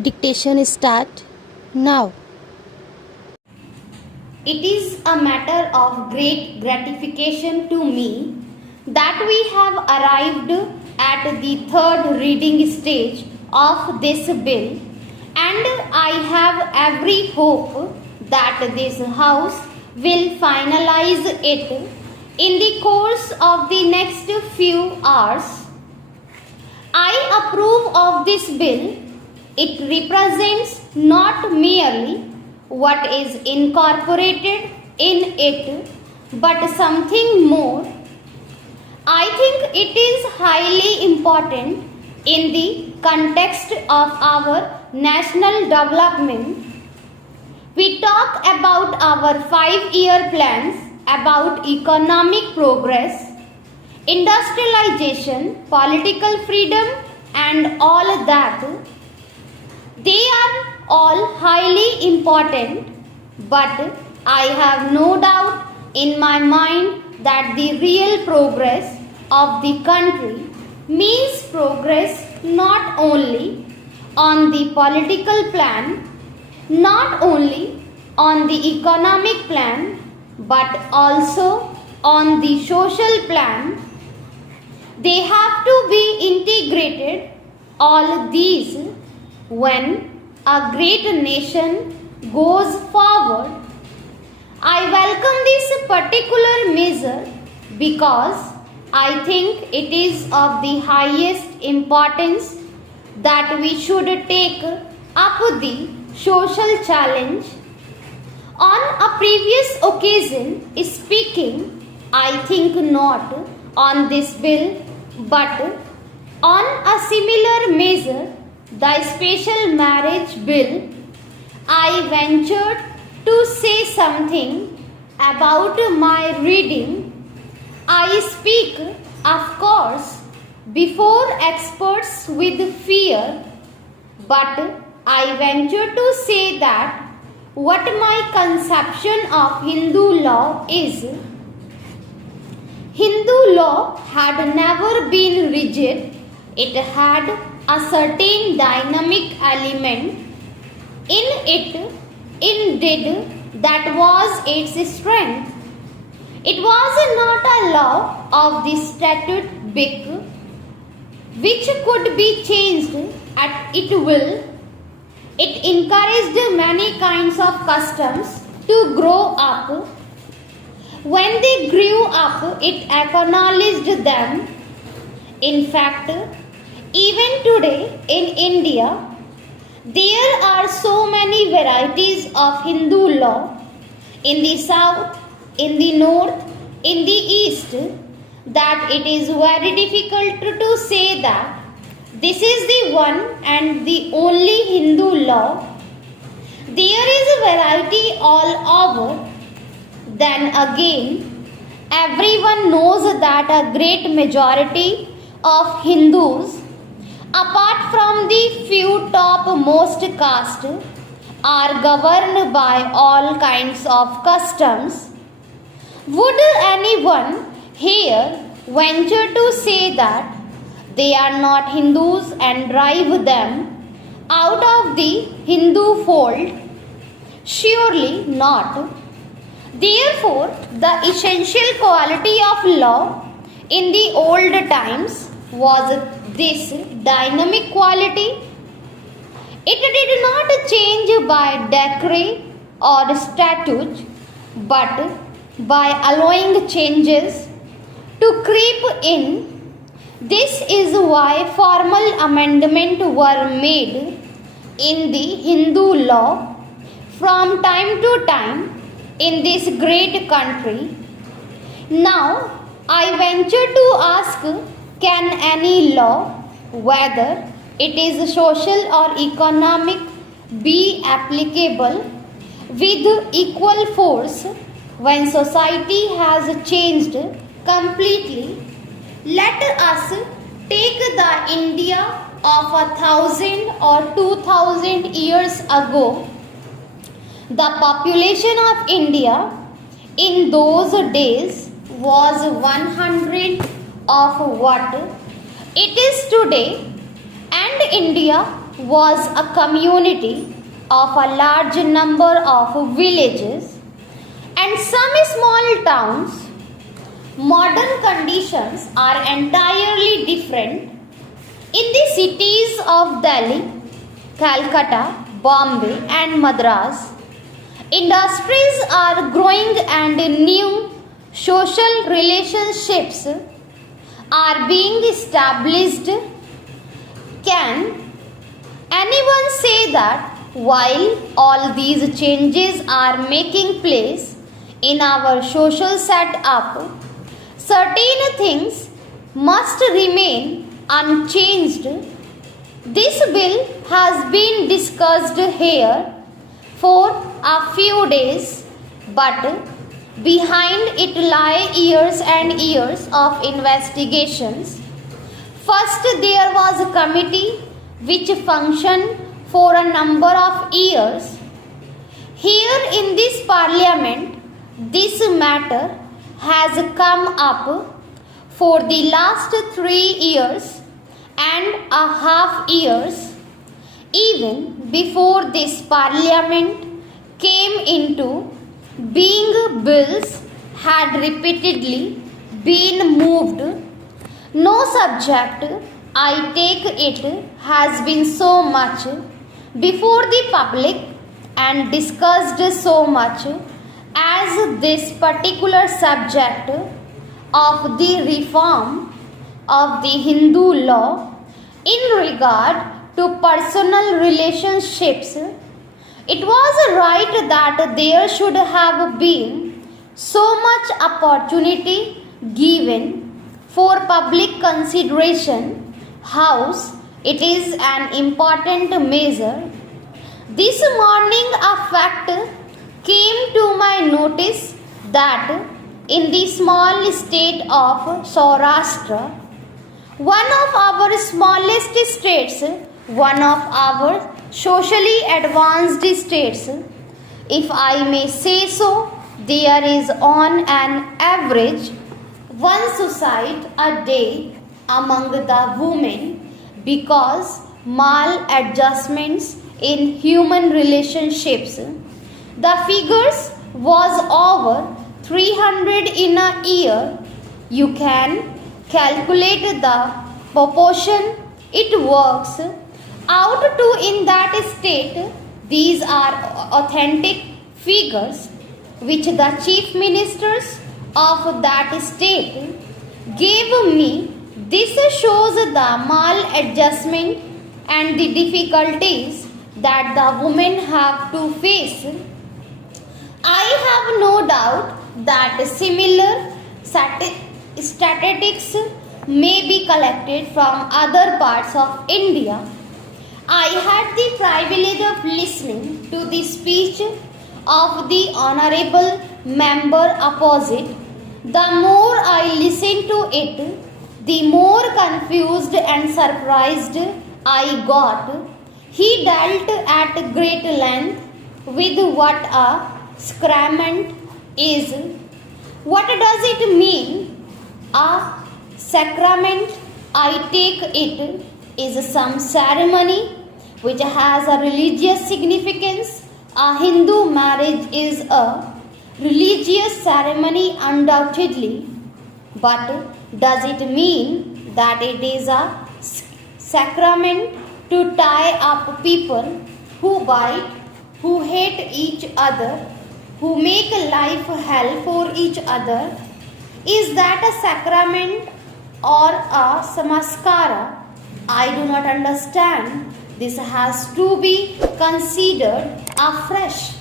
Dictation start now. It is a matter of great gratification to me that we have arrived at the third reading stage of this bill, and I have every hope that this House will finalize it in the course of the next few hours. I approve of this bill. It represents not merely what is incorporated in it, but something more. I think it is highly important in the context of our national development. We talk about our 5-year plans about economic progress, industrialization, political freedom, and all that. They are all highly important, but I have no doubt in my mind that the real progress of the country means progress not only on the political plan, not only on the economic plan, but also on the social plan. They have to be integrated, all these, when a great nation goes forward. I welcome this particular measure because I think it is of the highest importance that we should take up the social challenge. On a previous occasion, speaking, I think not on this bill, but on a similar measure, the special marriage bill, I ventured to say something about my reading. I speak, of course, before experts with fear, but I venture to say that what my conception of Hindu law is. Hindu law had never been rigid. It had a certain dynamic element in it, indeed, that was its strength. It was not a law of the statute book which could be changed at its will. It encouraged many kinds of customs to grow up. When they grew up, it acknowledged them. In fact, even today in India, there are so many varieties of Hindu law in the south, in the north, in the east, that it is very difficult to say that this is the one and the only Hindu law. There is a variety all over. Then again, everyone knows that a great majority of Hindus, apart from the few topmost caste, are governed by all kinds of customs. Would anyone here venture to say that they are not Hindus and drive them out of the Hindu fold? Surely not. Therefore, the essential quality of law in the old times was this dynamic quality. It did not change by decree or statute, but by allowing changes to creep in. This is why formal amendments were made in the Hindu law from time to time in this great country. Now, I venture to ask, can any law, whether it is social or economic, be applicable with equal force when society has changed completely? Let us take the India of 1,000 or 2,000 years ago. The population of India in those days was 100 of what it is today, and India was a community of a large number of villages and some small towns. Modern conditions are entirely different in the cities of Delhi, Calcutta, Bombay, and Madras. Industries are growing and new social relationships are being established. Can anyone say that while all these changes are making place in our social setup, certain things must remain unchanged? This bill has been discussed here for a few days, but behind it lie years and years of investigations. First, there was a committee which functioned for a number of years. Here in this parliament, this matter has come up for the last 3 years and a half years. Even before this parliament came into being, bills had repeatedly been moved. No subject, I take it, has been so much before the public and discussed so much as this particular subject of the reform of the Hindu law in regard to personal relationships. It was right that there should have been so much opportunity given for public consideration. House, it is an important measure. This morning a fact came to my notice that in the small state of Saurashtra, one of our smallest states, one of our socially advanced states, if I may say so, there is on an average one suicide a day among the women because maladjustments in human relationships. The figures was over 300 in a year. You can calculate the proportion it works out to in that state. These are authentic figures which the chief ministers of that state gave me. This shows the maladjustment and the difficulties that the women have to face. I have no doubt that similar statistics may be collected from other parts of India. I had the privilege of listening to the speech of the honorable member opposite. The more I listened to it, the more confused and surprised I got. He dealt at great length with what a sacrament is. What does it mean? A sacrament, I take it, is some ceremony which has a religious significance. A Hindu marriage is a religious ceremony undoubtedly, but does it mean that it is a sacrament to tie up people who bite, who hate each other, who make life hell for each other? Is that a sacrament or a samaskara? I do not understand. This has to be considered afresh.